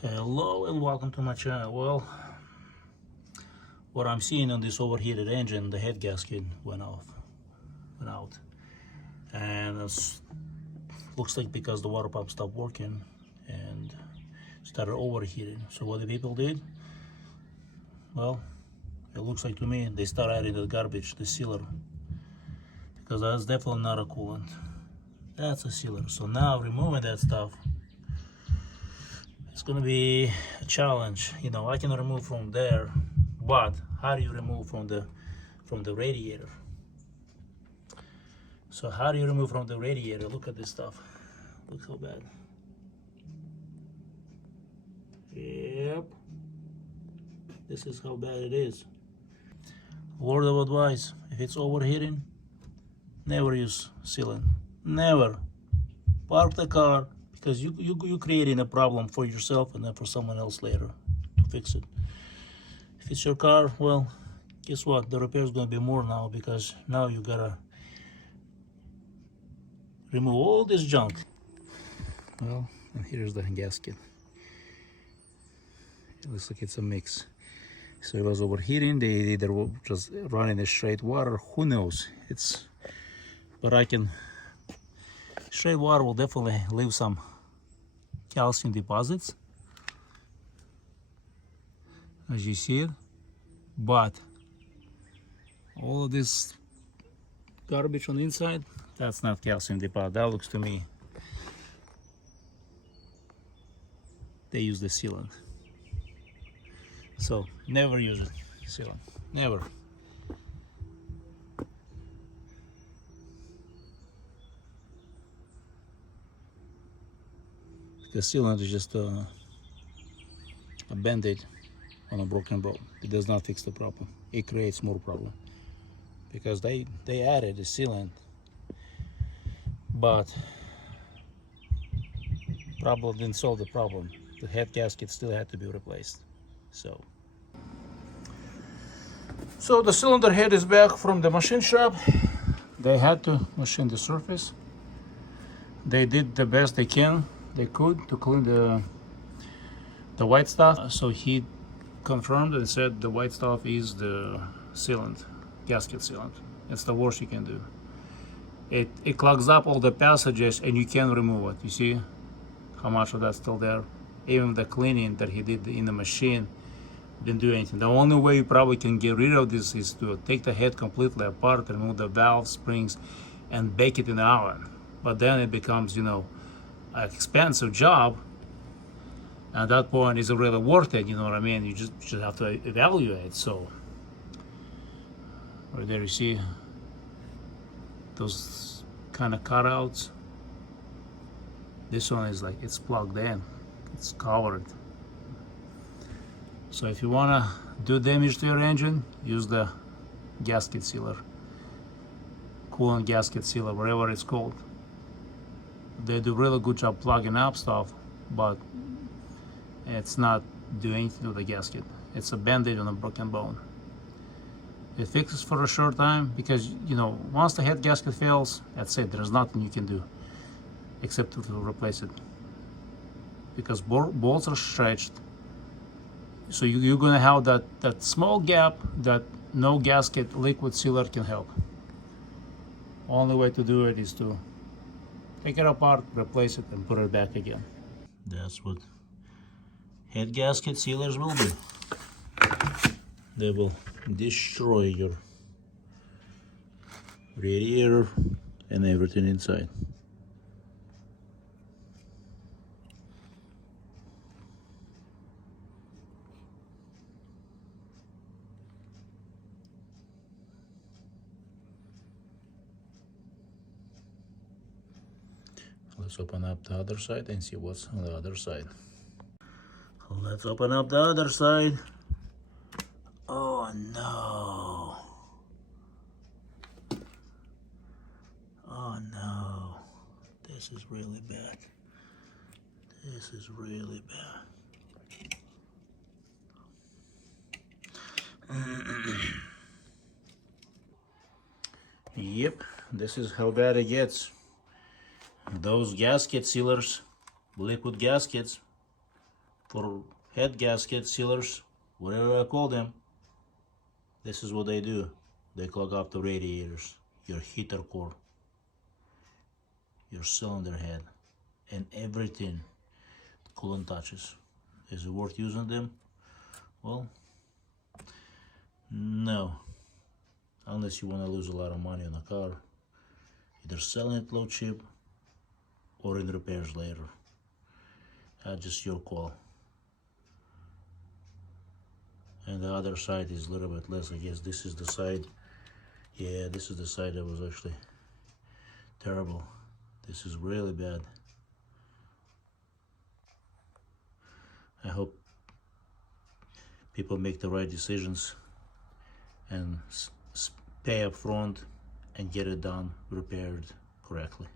Hello and welcome to my channel. Well, what I'm seeing on this overheated engine, the head gasket went out, and it looks like because the water pump stopped working and started overheating. So what the people did, well, it looks like to me they start adding the garbage, the sealer, because that's definitely not a coolant. That's a sealer. So now removing that stuff, it's gonna be a challenge. You know, I can remove from there, but how do you remove from the radiator? So how do you remove from the radiator? Look at this stuff. Look how bad. Yep. This is how bad it is. Word of advice: if it's overheating, never use sealant. Never. Park the car, because you're creating a problem for yourself and then for someone else later to fix it. If it's your car, well, guess what? The repair is going to be more now, because now you gotta remove all this junk. Well, and here's the gasket. It looks like it's a mix. So it was overheating. They either were just running a straight water. Who knows? But straight water will definitely leave some calcium deposits, as you see it. But all of this garbage on the inside, that's not calcium deposit. That looks to me they use the sealant. So never use it, sealant, never. The sealant is just a band-aid on a broken boat. It does not fix the problem. It creates more problem, because they added the sealant, but probably didn't solve the problem. The head gasket still had to be replaced. So the cylinder head is back from the machine shop. They had to machine the surface. They did the best they could to clean the white stuff. So he confirmed and said the white stuff is the sealant, gasket sealant. It's the worst you can do. It clogs up all the passages and you can't remove it. You see how much of that's still there? Even the cleaning that he did in the machine didn't do anything. The only way you probably can get rid of this is to take the head completely apart, remove the valve springs, and bake it in the oven. But then it becomes, an expensive job. At that point, is it really worth it? You know what I mean? You just have to evaluate. So right there, you see those kind of cutouts. This one is like, it's plugged in, it's covered. So if you want to do damage to your engine, use the gasket sealer, coolant gasket sealer, whatever it's called. They do really good job plugging up stuff, but it's not doing anything to the gasket. It's a band-aid on a broken bone. It fixes for a short time, because once the head gasket fails, that's it. There's nothing you can do except to replace it, because bolts are stretched. So you're gonna have that small gap that no gasket liquid sealer can help. Only way to do it is to take it apart, replace it, and put it back again. That's what head gasket sealers will do. They will destroy your radiator and everything inside. Let's open up the other side and see what's on the other side. Let's open up the other side. Oh no. Oh no. This is really bad. This is really bad. Yep, this is how bad it gets. Those gasket sealers, liquid gaskets, for head gasket sealers, whatever I call them, this is what they do. They clog up the radiators, your heater core, your cylinder head, and everything coolant touches. Is it worth using them? Well, no, unless you want to lose a lot of money on a car, either selling it low cheap or in repairs later. That's just your call. And the other side is a little bit less. I guess this is the side, yeah, this is the side that was actually terrible. This is really bad. I hope people make the right decisions and pay up front and get it done, repaired correctly.